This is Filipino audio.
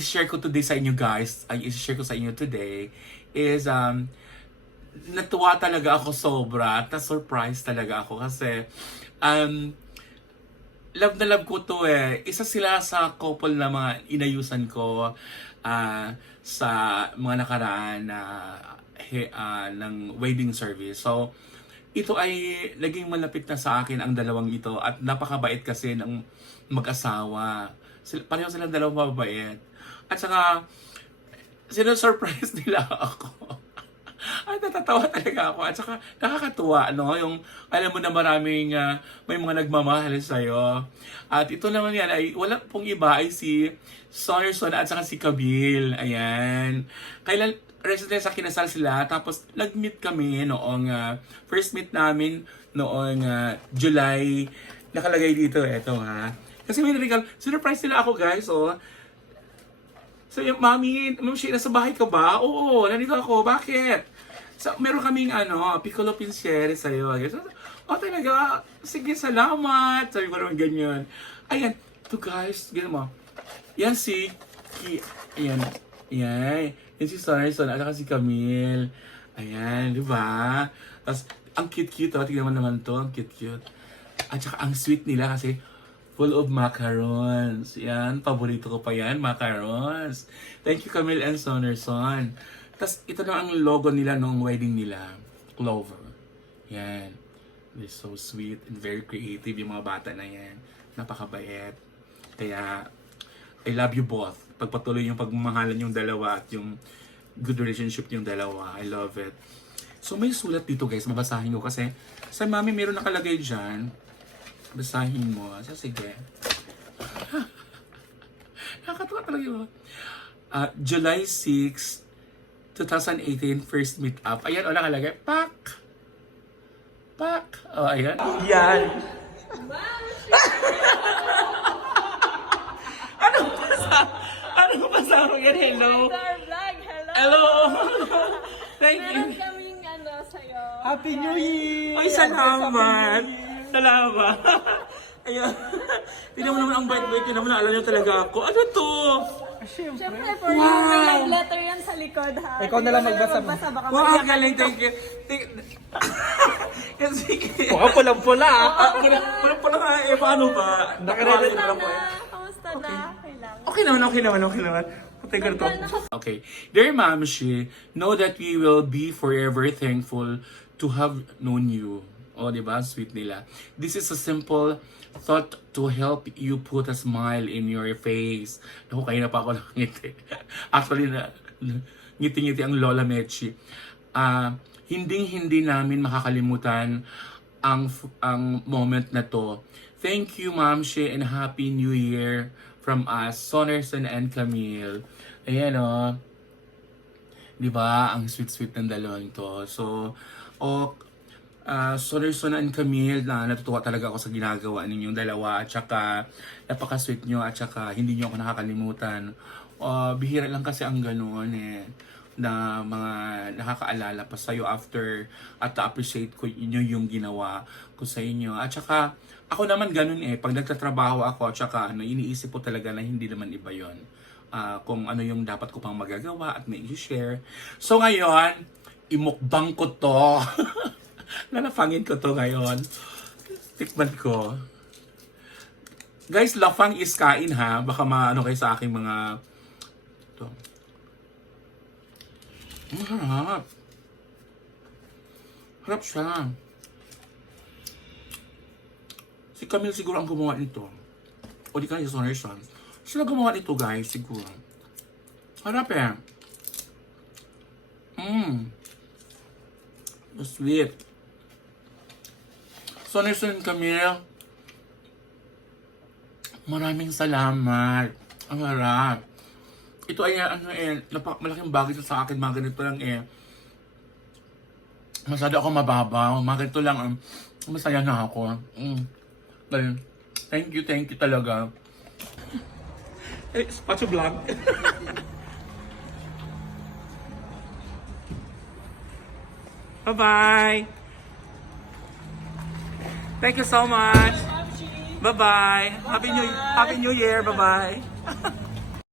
share ko today sa inyo guys, ay i-share ko sa inyo today is natuwa talaga ako sobra at na-surprise talaga ako kasi love na love ko to eh. Isa sila sa couple na mga inayusan ko sa mga nakaraan na ng wedding service. So, ito ay naging malapit na sa akin ang dalawang ito at napakabait kasi ng mag-asawa. Pareho silang dalawang mabait. At saka, sino-surprise nila ako. Ay, natatawa talaga ako. At saka, nakakatuwa, no? Yung, alam mo na maraming, may mga nagmamahal sa'yo. At ito naman yan, ay wala pong iba, ay si Sonerson at saka si Kabil. Ayan. Kailan, recently sa kinasal sila, tapos nag-meet kami noong, first meet namin noong July. Nakalagay dito, eto ha. Kasi may regalo, surprise nila ako guys, oh. So, Mami, Shea, nasa bahay ka ba? Oo, nandito ako. Bakit? So, meron kaming piccolo pinsiere sa'yo. So, talaga, sige, salamat. Sabi ko naman ganyan. Ayan, to guys, gano'n mo. Yan si, ayan, yan si Sonerson, at saka si Camille. Ayan, di ba? Tapos, ang cute-cute, tignan mo naman to, ang cute-cute. At saka, ang sweet nila kasi, full of macarons. Yan, paborito ko pa yan, macarons. Thank you, Camille and Sonerson. Tapos, ito na ang logo nila noong wedding nila. Clover. Yan. They're so sweet and very creative yung mga bata na yan. Napakabait. Kaya, I love you both. Pagpatuloy yung pagmamahalan yung dalawa at yung good relationship yung dalawa. I love it. So, may sulat dito guys. Mabasahin ko kasi sa Mami meron nakalagay dyan. Basahin mo. So, sige. Nakakatuwa talaga yun. July 6, 2018, first meet up. Ayan, o nakalagay. Pak! Pak! O, ayan. Yan! Ano basa ko yan? Hello? Hello! Thank you. Meron kaming sa'yo. Happy New Year! Ay, salamat! Salamat! Ayan. Tignan mo naman ang bait-bait. Tignan mo na alam niyo talaga ako. Ano to? Siyempre, for you, may love letter yan sa likod, ha? Ikaw na lang magbasa mo. Baka Wow, maiyak galing. ka. Thank you. Sige. Mukha pulang-pula. Pala nga, eh, paano ba? Nakaready Kamusta na? Kamusta na? Kailangan. Okay naman. Patay ka na to. Okay. Dear Ma'am Shea, know that we will be forever thankful to have known you. O, diba? Sweet nila. This is a simple thought to help you put a smile in your face. Naku, kayo na pa ako nakangiti. Actually, ngiti-ngiti ang Lola Mechi. Hindi namin makakalimutan ang moment na to. Thank you, Ma'am Shea, and Happy New Year from us, Sonerson and Camille. Ayan o. Diba? Ang sweet-sweet ng dalawang to. So, Sonerson and Camille, natutuwa talaga ako sa ginagawa ninyong dalawa. At saka, napaka-sweet nyo. At saka, hindi nyo ako nakakalimutan. Bihira lang kasi ang ganoon eh. Na mga nakakaalala pa sa'yo after at na-appreciate ko inyo yung ginawa ko sa inyo. At saka, ako naman ganun eh. Pag nagtatrabaho ako, at saka iniisip ko talaga na hindi naman iba yon. Kung ano yung dapat ko pang magagawa at may i-share. So ngayon, imukbang ko to. Lalafangin ko to ngayon. Tikman ko. Guys, lafang is kain ha. Baka maano kayo sa aking mga... Ito. Harap. Harap siya. Si Camille siguro ang gumawa nito. O di kaya si Sonerson. Sila gumawa nito guys, siguro. Harap eh. Sweet. Sonerson and Camille, maraming salamat. Ang harap. Ito ay malaking bagay ito sa akin. Mga ganito lang eh. Masyado ako mababaw. Mga ganito lang. Masaya na ako. Thank you talaga. Spacho vlog. Bye-bye. Thank you so much. Bye-bye. Happy New Year. Bye-bye.